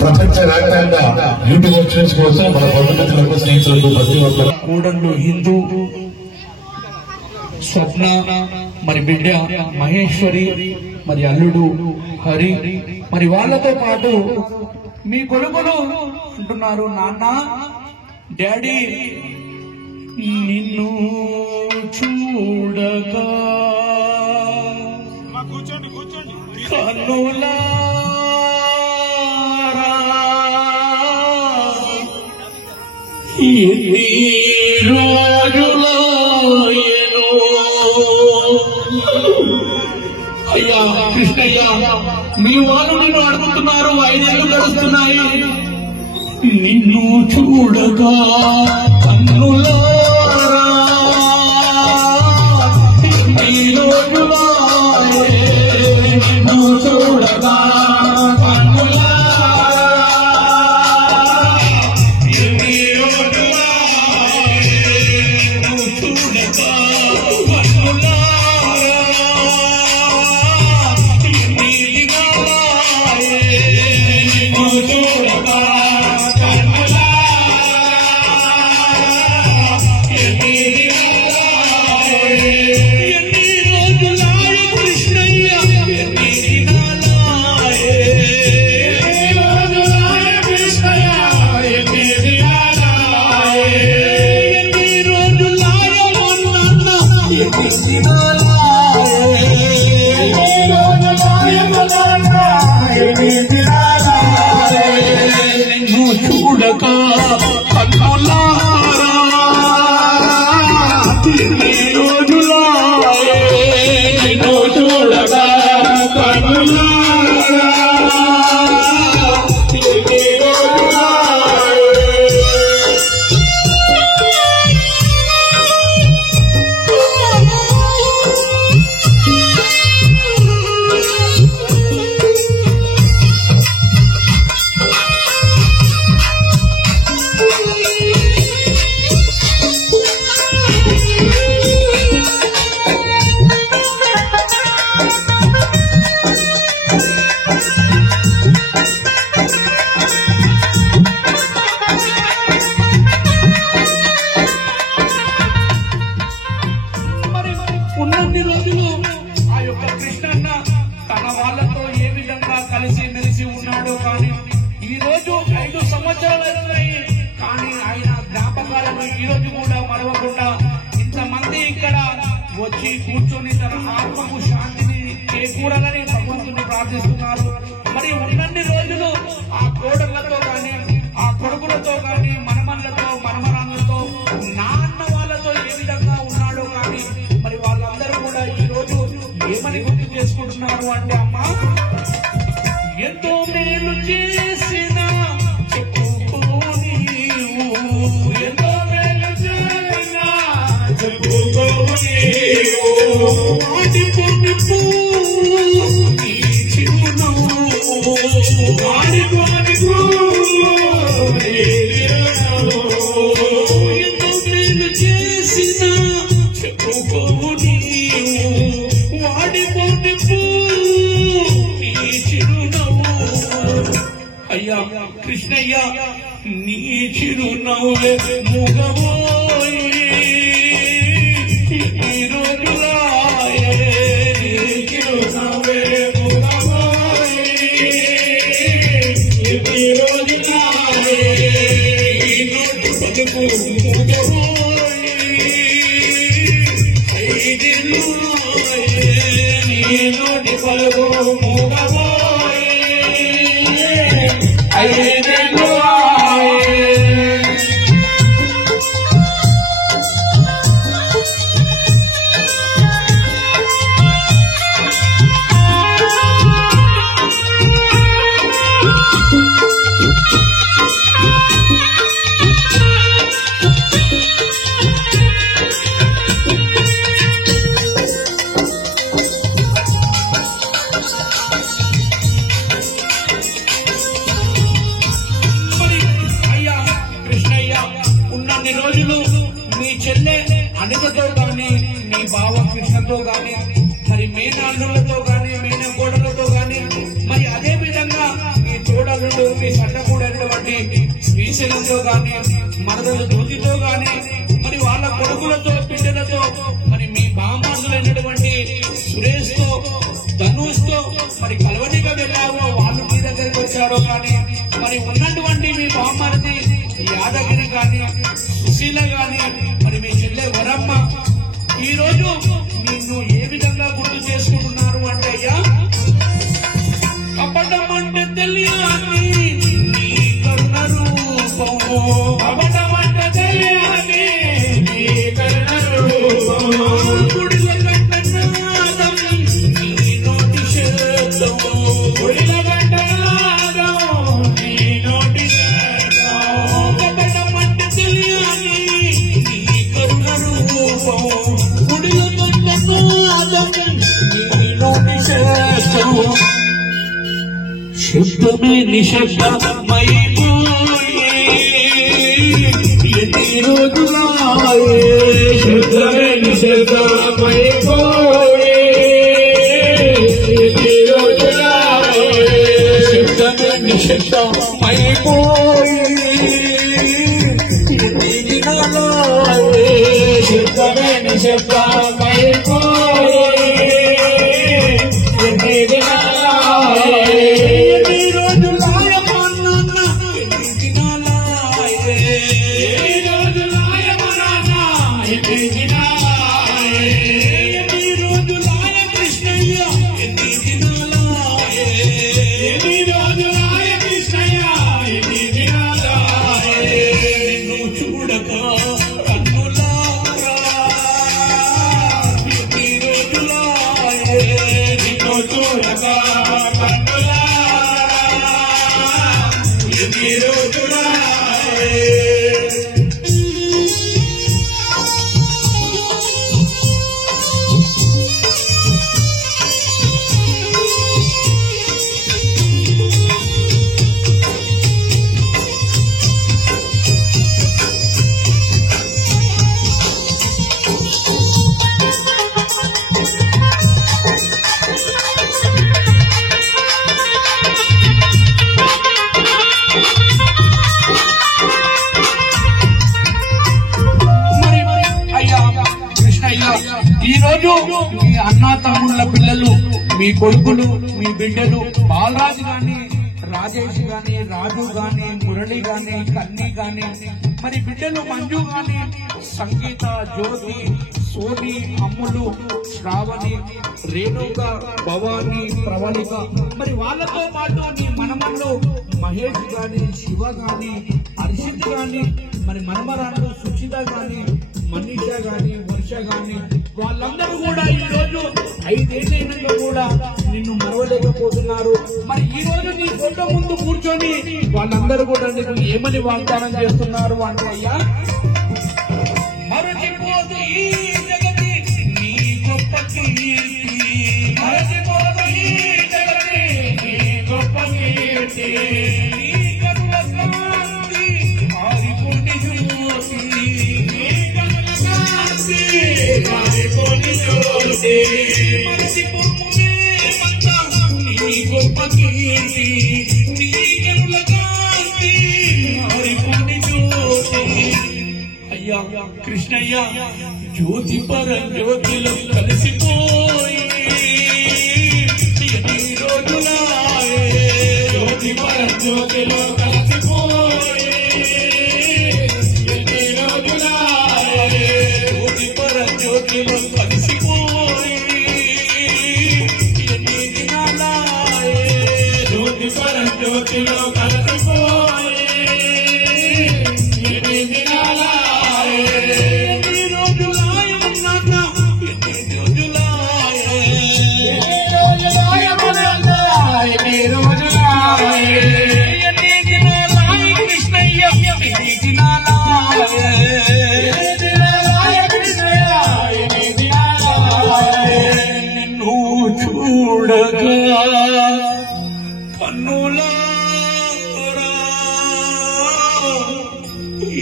ప్రపంచ వ్యాప్తంగా యూట్యూబ్ వచ్చేసి కోసం మన బంధుమిత్రులకు స్నేహితులకు ప్రతి ఒక్కరు కూడంలో హిందూ స్వప్న మరి బిడ్డ మహేశ్వరి మరి అల్లుడు హరి మరి వాళ్ళతో పాటు మీ కొడుకులు అంటున్నారు, నాన్న డాడీ నిన్ను చూడగా కన్నులారా ఎన్ని రోజులాయెనో. అయ్యా కృష్ణయ్య, మీ వాళ్ళు నిన్ను అడుగుతున్నారు, 5 ఏళ్ళు గడుస్తున్నాయి, నిన్ను చూడగా కన్నులారా ఎన్ని రోజులాయె, నిన్ను చూడగా చూడక కన్నులారా ఎన్ని రోజులాయె, నిన్ను చూడక కన్నులారా ఎన్ని ఉన్నన్ని రోజులు ఆ యొక్క కృష్ణన్న తన వాళ్ళతో ఏ విధంగా కలిసి మెలిసి ఉన్నాడో, కానీ ఈ రోజు 5 సంవత్సరాలు అవుతున్నాయి, కానీ ఆయన జ్ఞాపకాలను ఈ రోజు కూడా మరవకుండా ఇంతమంది ఇక్కడ వచ్చి కూర్చొని తన ఆత్మకు శాంతిని చేకూరాలని భగవంతుని ప్రార్థిస్తున్నారు. మరి ఉన్నన్ని రోజులు ఆ కోడళ్లతో కానీ, ఆ కొడుకులతో కానీ, మనమన్లతో మనమరాళ్ళతో, నాన్న వాళ్ళతో ఏ విధంగా ఉన్నాడో, కానీ మరి వాళ్ళందరూ కూడా ఈ రోజు ఏమని గుర్తు చేసుకుంటున్నారు అంటే, అమ్మా ఎంతో మేలు చేసిన చెప్పుకో నీవు, ఎంతో మేలు చేసిన చెప్పుకో నీవు, వాడిపోని పువ్వు నీ చిరునవ్వు, వాడిపోని పువ్వు నీ చిరునవ్వు, ఎంతో మేలు చేసిన చెప్పుకోవు నీవు, వాడిపోని పువ్వు నీ చిరునవ్వు. అయ్యా కృష్ణయ్య, నీ చిరునవ్వే మూగబోయి ఎన్ని రోజులాయె, నీ చిరునవ్వే మూగబోయి ఎన్ని రోజులాయె, నీ నోటి పలుకు మూగబోయి 5 ఏళ్ళాయె, నీ నోటి పలుకు మూగబోయి 5 ఏళ్ళాయె. అనితతో గాని, మీ బావ కృష్ణతో గాని, మరి మేనల్లులతో గాని, మేనకోడలతో గాని, మరి అదే విధంగా మీ తోడ రాజుడు మీ సట్టకూడైనటువంటి శ్రీశైలంతో గాని మరదల జ్యోతితో గాని మరి వాళ్ళ కొడుకులతో బిడ్డలతో మరి మీ బామాసులైనటువంటి సురేష్ తో ధనుష్ తో మరి కలవనిగా వెళ్ళారో వాళ్ళు మీ దగ్గరికి వచ్చారో కానీ మరి ఉన్నటువంటి మీ బామ్మరిది యాదగిరి గాని సుశీల గాని మరి మీ చెల్లె వరమ్మ ఈ రోజు నిన్ను ఏ విధంగా గుర్తు చేసుకుంటున్నారు అంటే అయ్యా కపటం అంటే తెలియని నీ కరుణ రూపం కపటం అంటే తెలియని నీ కరుణ రూపం గుడిల గంటనాదం నీ నోటి శబ్దం గుడిల గంటనాదం నీ నోటి శబ్దం కపటం అంటే తెలియని నీ కరుణ రూపం గుడిల గంటనాదం నీ నోటి శబ్దం శబ్దమే నిశ్శబ్దమైపోయే ఎన్ని రోజులాయే శబ్దమే నిశ్శబ్దమైపోయే ఎన్ని రోజులాయే శబ్దమే నిశ్శబ్దమైపోయే ఎన్ని దినాలాయే శబ్దమే నిశ్శబ్దమైపోయే ఎన్ని దినాలాయే ఈ రోజు మీ అన్నా తమ్ముళ్ళ పిల్లలు మీ కొడుకులు మీ బిడ్డలు బాలరాజు గాని రాజేష్ గాని రాజు గాని మురళి గాని కన్నీ గాని మరి బిడ్డలు మంజు గాని సంగీత జ్యోతి సోని అమ్ములు శ్రావణి రేణుక భవాని ప్రవళిక మరి వాళ్ళతో పాటు మీ మనమల్లు మహేష్ గాని శివ గాని హర్షిత్ గాని మరి మనమరాళ్ళు సుచిత గాని మనీష గాని వర్ష గాని వాళ్ళందరూ కూడా ఈ రోజు 5 ఏళ్ళైనా కూడా నిన్ను మరవలేకపోతున్నారు. మరి ఈ రోజు నీ ఫోటో ముందు కూర్చొని వాళ్ళందరూ కూడా నీకు ఏమని వాగ్దానం చేస్తున్నారు అంటే అయ్యా మరచిపోదు ఈ జగతి నీ గొప్ప కీర్తి మరచిపోదు ఈ జగతి నీ గొప్ప కీర్తి నీ కరుణ కాంతి ఆరిపోని జ్యోతి నీ కరుణ కాంతి ఆరిపోని జ్యోతి మరచిపోదు నీ గొప్ప కీర్తి నీ కరుణ కాంతి ఆరిపోని జ్యోతి అయ్యా కృష్ణయ్య జ్యోతి పర జ్యోతిలో కలిసిపోయి ఎన్ని రోజులాయే జ్యోతి పర జ్యోతిలో కలిసిపోయి ఎన్ని రోజులాయే జ్యోతి పర జ్యోతిలో కలిసిపోయి ఎన్ని దినాలాయే జ్యోతి పర జ్యోతిలో కలిసిపోయి ఎన్ని దినాలాయే ఎన్ని రోజులాయ ఉన్నాన్న ఎన్ని రోజులాయే ఎన్ని రోజులాయే ఎన్ని దినాలాయ కృష్ణయ్య ఎన్ని దినాలాయే ఎన్ని దినాలాయ కృష్ణయ్య ఎన్ని దినాలాయే నిన్ను చూడగా కన్నులారా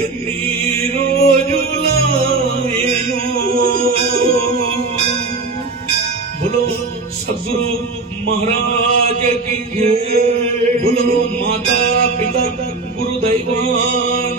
ఎన్ని రోజులాయెను बोलो सद्गुरु महाराज की जय बोलो మాతా పిత గురు దైవాన్